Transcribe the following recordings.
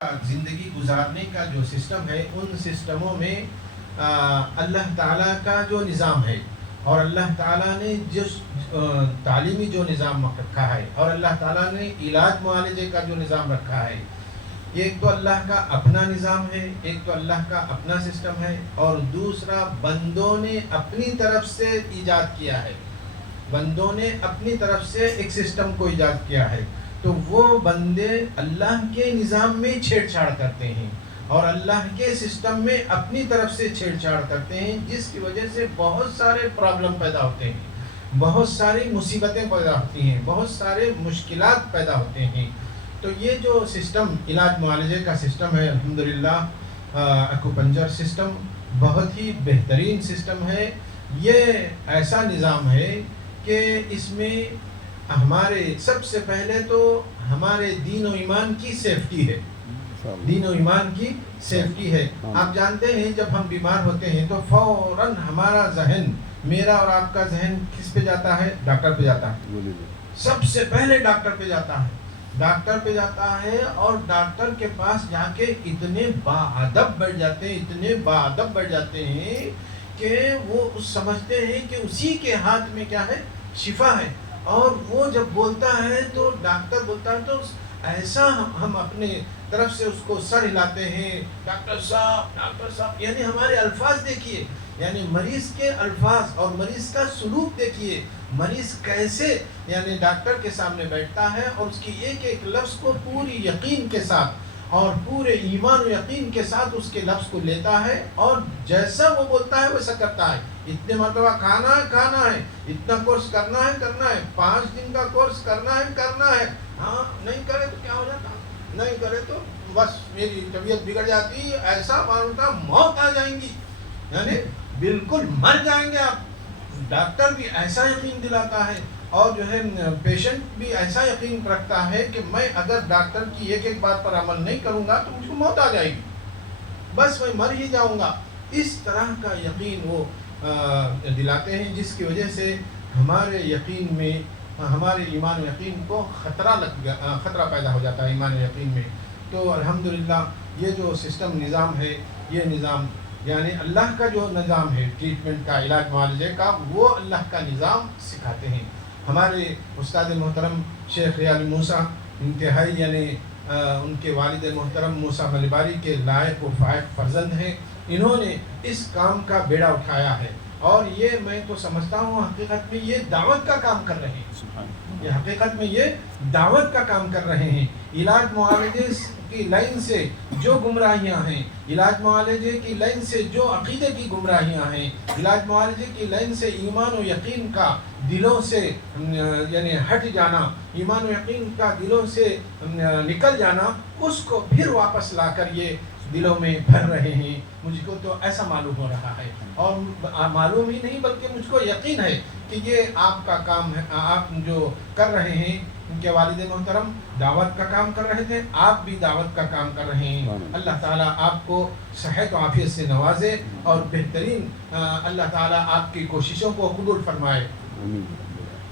زندگی گزارنے کا جو سسٹم ہے ان سسٹموں میں اللہ تعالیٰ کا جو نظام ہے اور اللہ تعالیٰ نے جس تعلیمی جو نظام رکھا ہے اور اللہ تعالیٰ نے علاج معالجے کا جو نظام رکھا ہے، ایک تو اللہ کا اپنا نظام ہے، ایک تو اللہ کا اپنا سسٹم ہے، اور دوسرا بندوں نے اپنی طرف سے ایجاد کیا ہے۔ بندوں نے اپنی طرف سے ایک سسٹم کو ایجاد کیا ہے، تو وہ بندے اللہ کے نظام میں چھیڑ چھاڑ کرتے ہیں اور اللہ کے سسٹم میں اپنی طرف سے چھیڑ چھاڑ کرتے ہیں، جس کی وجہ سے بہت سارے پرابلم پیدا ہوتے ہیں، بہت ساری مصیبتیں پیدا ہوتی ہیں، بہت سارے مشکلات پیدا ہوتے ہیں۔ تو یہ جو سسٹم علاج معالجے کا سسٹم ہے، الحمدللہ ایکوپنچر سسٹم بہت ہی بہترین سسٹم ہے۔ یہ ایسا نظام ہے کہ اس میں ہمارے سب سے پہلے تو ہمارے دین و ایمان کی سیفٹی ہے، دین و ایمان کی سیفٹی ہے۔ آپ جانتے ہیں جب ہم بیمار ہوتے ہیں تو فوراً ہمارا ذہن، میرا اور آپ کا ذہن کس پہ جاتا ہے؟ ڈاکٹر پہ جاتا ہے، سب سے پہلے ڈاکٹر پہ جاتا ہے، ڈاکٹر پہ جاتا ہے، اور ڈاکٹر کے پاس جا کے اتنے باادب بیٹھ جاتے ہیں، اتنے باادب بیٹھ جاتے ہیں کہ وہ سمجھتے ہیں کہ اسی کے ہاتھ میں کیا ہے؟ شفا ہے۔ اور وہ جب بولتا ہے تو ڈاکٹر بولتا ہے تو ایسا ہم اپنے طرف سے اس کو سر ہلاتے ہیں، ڈاکٹر صاحب، یعنی ہمارے الفاظ دیکھیے، یعنی مریض کے الفاظ اور مریض کا سلوک دیکھیے، مریض کیسے یعنی ڈاکٹر کے سامنے بیٹھتا ہے اور اس کی ایک ایک لفظ کو پوری یقین کے ساتھ اور پورے ایمان و یقین کے ساتھ اس کے لفظ کو لیتا ہے، اور جیسا وہ بولتا ہے ویسا کرتا ہے۔ اتنے مرتبہ کھانا ہے، اتنا کورس کرنا ہے، 5 دن کا کورس کرنا ہے۔ ہاں، نہیں کرے تو کیا ہو جاتا؟ نہیں کرے تو بس میری طبیعت بگڑ جاتی، ایسا معلوم موت آ جائیں گی، یعنی بالکل مر جائیں گے آپ۔ ڈاکٹر بھی ایسا یقین دلاتا ہے، اور جو ہے پیشنٹ بھی ایسا یقین رکھتا ہے کہ میں اگر ڈاکٹر کی ایک ایک بات پر عمل نہیں کروں گا تو مجھ کو موت آ جائے گی، بس میں مر ہی جاؤں گا۔ اس طرح کا یقین وہ دلاتے ہیں، جس کی وجہ سے ہمارے یقین میں، ہمارے ایمان و یقین کو خطرہ پیدا ہو جاتا ہے ایمان و یقین میں۔ تو الحمدللہ یہ جو سسٹم نظام ہے، یہ نظام یعنی اللہ کا جو نظام ہے ٹریٹمنٹ کا، علاج معالجے کا، وہ اللہ کا نظام سکھاتے ہیں۔ ہمارے استاد محترم شیخ ریاض موسیٰ انتہائی یعنی ان کے والد محترم موسیٰ ملباری کے لائق و فائق فرزند ہیں، انہوں نے اس کام کا بیڑا اٹھایا ہے، اور یہ میں تو سمجھتا ہوں حقیقت میں یہ دعوت کا کام کر رہے ہیں، یہ حقیقت میں یہ دعوت کا کام کر رہے ہیں۔ علاج معالجے کی لائن سے جو گمراہیاں ہیں، علاج معالجے کی لائن سے جو عقیدے کی گمراہیاں ہیں، علاج معالجے کی لائن سے ایمان و یقین کا دلوں سے یعنی ہٹ جانا، ایمان و یقین کا دلوں سے نکل جانا، اس کو پھر واپس لا کر یہ دلوں میں بھر رہے ہیں۔ مجھ کو تو ایسا معلوم ہو رہا ہے، اور معلوم ہی نہیں بلکہ مجھ کو یقین ہے کہ یہ آپ کا کام ہے، آپ جو کر رہے ہیں۔ ان کے والد محترم دعوت کا کام کر رہے تھے، آپ بھی دعوت کا کام کر رہے ہیں۔ اللہ تعالیٰ آپ کو صحت و عافیت سے نوازے، اور بہترین اللہ تعالیٰ آپ کی کوششوں کو قبول فرمائے۔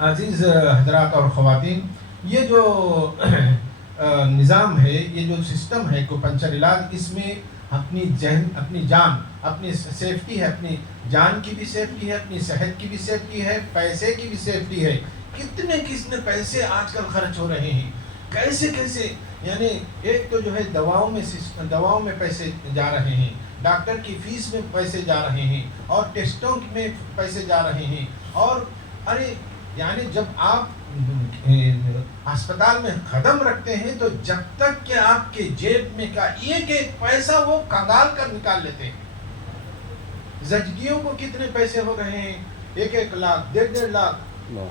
عزیز حضرات اور خواتین، یہ جو نظام ہے، یہ جو سسٹم ہے ایکوپنچر علاج، اس میں اپنی جان، اپنی سیفٹی ہے، اپنی جان کی بھی سیفٹی ہے، اپنی صحت کی بھی سیفٹی ہے، پیسے کی بھی سیفٹی ہے۔ کتنے پیسے آج کل خرچ ہو رہے ہیں، کیسے یعنی ایک تو جو ہے دواؤں میں پیسے جا رہے ہیں، ڈاکٹر کی فیس میں پیسے جا رہے ہیں، اور ٹیسٹوں میں پیسے جا رہے ہیں، اور یعنی جب آپ ہسپتال میں قدم رکھتے ہیں تو جب تک کہ آپ کے جیب میں کا ایک ایک پیسہ وہ کنگال کر نکال لیتے ہیں۔ زچگیوں کو کتنے پیسے ہو رہے ہیں؟ 1 لاکھ، 1.5 لاکھ،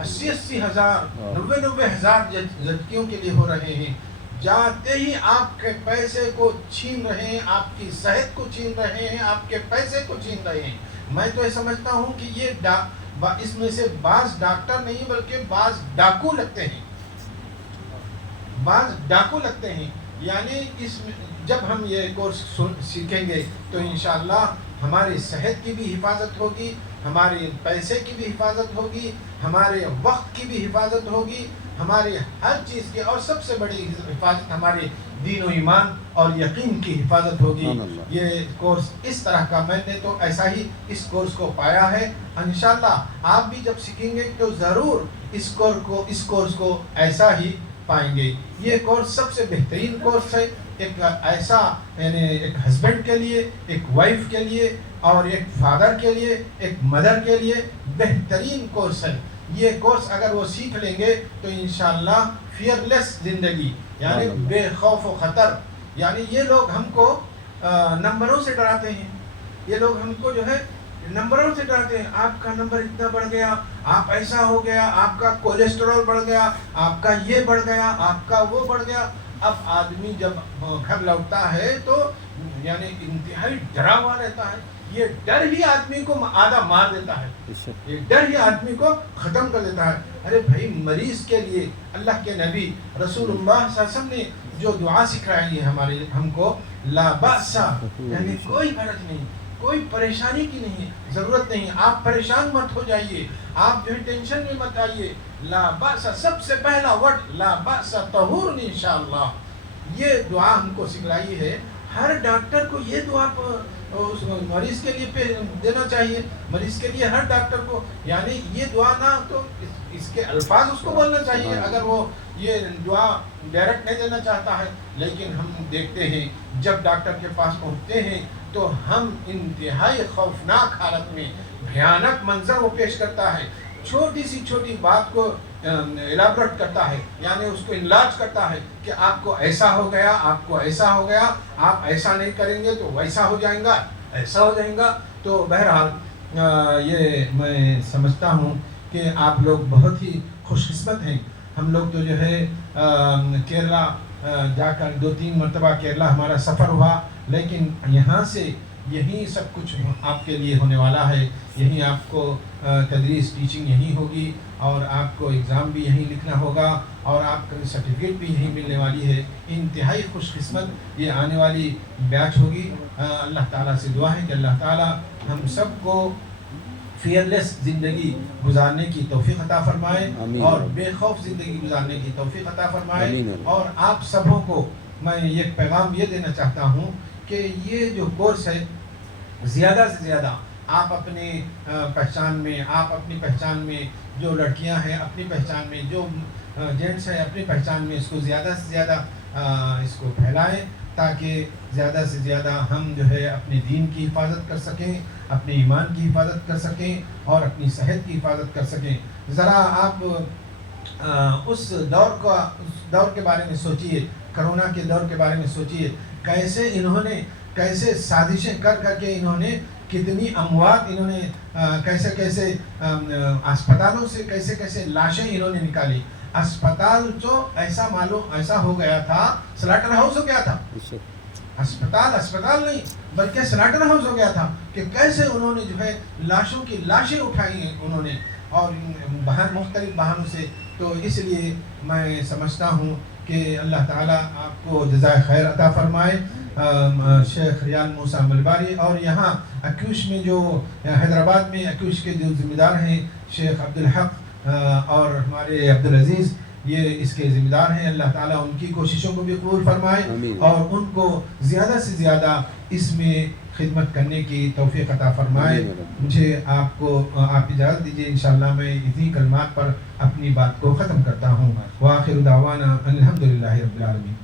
80 ہزار، 90 ہزار زچگیوں کے لیے ہو رہے ہیں۔ جاتے ہی آپ کے پیسے کو چھین رہے ہیں، آپ کی صحت کو چھین رہے ہیں، آپ کے پیسے کو چھین رہے ہیں۔ میں تو یہ سمجھتا ہوں کہ یہ اس میں سے بعض ڈاکٹر نہیں بلکہ بعض ڈاکو لگتے ہیں، یعنی اس میں جب ہم یہ کورس سیکھیں گے تو انشاءاللہ ہماری صحت کی بھی حفاظت ہوگی، ہمارے پیسے کی بھی حفاظت ہوگی، ہمارے وقت کی بھی حفاظت ہوگی، ہماری ہر چیز کی، اور سب سے بڑی حفاظت ہماری دین و ایمان اور یقین کی حفاظت ہوگی. یہ کورس اس طرح کا میں نے تو ایسا ہی اس کورس کو پایا ہے. انشاءاللہ آپ بھی جب سیکھیں گے تو ضرور اس کورس کو ایسا ہی پائیں گے. یہ کورس سب سے بہترین کورس ہے. ایک ایسا یعنی ایک ہسبینڈ کے لیے, ایک وائف کے لیے اور ایک فادر کے لیے, ایک مدر کے لیے بہترین کورس ہے. یہ کورس اگر وہ سیکھ لیں گے تو انشاءاللہ فیئرلیس زندگی, یعنی بے خوف و خطر. یعنی یہ لوگ ہم کو نمبروں سے ڈراتے ہیں. یہ لوگ ہم کو جو ہے نمبروں سے ڈراتے ہیں. آپ کا نمبر اتنا بڑھ گیا, آپ ایسا ہو گیا, آپ کا کولیسٹرول بڑھ گیا, آپ کا یہ بڑھ گیا, آپ کا وہ بڑھ گیا. اب آدمی جب گھر لوٹتا ہے تو یعنی انتہائی ڈرا ہوا رہتا ہے. یہ ڈر ہی آدمی کو آدھا مار دیتا ہے. یہ ڈر ہی آدمی کو ختم کر دیتا ہے. ارے بھائی, مریض کے لیے اللہ کے نبی رسول اللہ صلی اللہ علیہ وسلم نے جو دعا سکھائی ہے ہم کو, لا بأس, یعنی کوئی حرج نہیں, کوئی پریشانی کی نہیں, ضرورت نہیں. آپ پریشان مت ہو جائیے, آپ جو ہے ٹینشن میں مت آئیے. لا بأس, سب سے پہلا ورڈ لا بأس طہور انشاءاللہ. یہ دعا ہم کو سکھلائی ہے. ہر ڈاکٹر کو یہ دعا اس مریض کے لیے دینا چاہیے. مریض کے لیے ہر ڈاکٹر کو یعنی یہ دعا نہ تو اس کے الفاظ اس کو بولنا چاہیے اگر وہ یہ دعا ڈائریکٹ نہیں دینا چاہتا ہے. لیکن ہم دیکھتے ہیں جب ڈاکٹر کے پاس پہنچتے ہیں تو ہم انتہائی خوفناک حالت میں بھیانک منظر وہ پیش کرتا ہے. چھوٹی سی چھوٹی بات کو الیبریٹ کرتا ہے, یعنی اس کو انلارج کرتا ہے کہ آپ کو ایسا ہو گیا, آپ کو ایسا ہو گیا, آپ ایسا نہیں کریں گے تو ویسا ہو جائیں گا, ایسا ہو جائیں گا. تو بہرحال یہ میں سمجھتا ہوں کہ آپ لوگ بہت ہی خوش قسمت ہیں. ہم لوگ تو جو ہے کیرلا جا کر 2-3 مرتبہ کیرلا ہمارا سفر ہوا, لیکن یہاں سے یہی سب کچھ آپ کے لیے ہونے والا ہے. یہیں آپ کو تدریس ٹیچنگ یہیں ہوگی اور آپ کو اگزام بھی یہیں لکھنا ہوگا اور آپ کا سرٹیفکیٹ بھی یہیں ملنے والی ہے. انتہائی خوش قسمت یہ آنے والی بیچ ہوگی. اللہ تعالیٰ سے دعا ہے کہ اللہ تعالیٰ ہم سب کو فیئرلیس زندگی گزارنے کی توفیق عطا فرمائے اور بے خوف زندگی گزارنے کی توفیق عطا فرمائے. اور آپ سبوں کو میں ایک پیغام یہ دینا چاہتا ہوں کہ یہ جو کورس ہے زیادہ سے زیادہ آپ اپنی پہچان میں, آپ اپنی پہچان میں, جو لڑکیاں ہیں اپنی پہچان میں, جو جینٹس ہیں اپنی پہچان میں اس کو زیادہ سے زیادہ اس کو پھیلائیں تاکہ زیادہ سے زیادہ ہم جو ہے اپنے دین کی حفاظت کر سکیں, اپنے ایمان کی حفاظت کر سکیں اور اپنی صحت کی حفاظت کر سکیں. ذرا آپ اس دور کے بارے میں سوچئے, کرونا کے دور کے بارے میں سوچئے, کیسے انہوں نے کیسے سازشیں کر کے انہوں نے کتنی اموات انہوں نے کیسے اسپتالوں سے کیسے لاشیں انہوں نے نکالی. اسپتال تو ایسا ہو گیا تھا, سلاٹر ہاؤس ہو گیا تھا. اسپتال نہیں بلکہ سلاٹر ہاؤس ہو گیا تھا کہ کیسے انہوں نے جو ہے لاشوں کی لاشیں اٹھائی ہیں انہوں نے اور مختلف بہانوں سے. تو اس لیے میں سمجھتا ہوں کہ اللہ تعالیٰ آپ کو جزائے خیر عطا فرمائے. شیخ ریان موسیٰ ملباری اور یہاں اکیوش میں جو حیدرآباد میں اکیوش کے جو ذمہ دار ہیں شیخ عبدالحق اور ہمارے عبدالعزیز, یہ اس کے ذمہ دار ہیں. اللہ تعالیٰ ان کی کوششوں کو بھی قبول فرمائے اور ان کو زیادہ سے زیادہ اس میں خدمت کرنے کی توفیق عطا فرمائے. مجھے آپ اجازت دیجیے, انشاءاللہ میں اسی کلمات پر اپنی بات کو ختم کرتا ہوں. وآخر دعوانا الحمدللہ رب العالمین.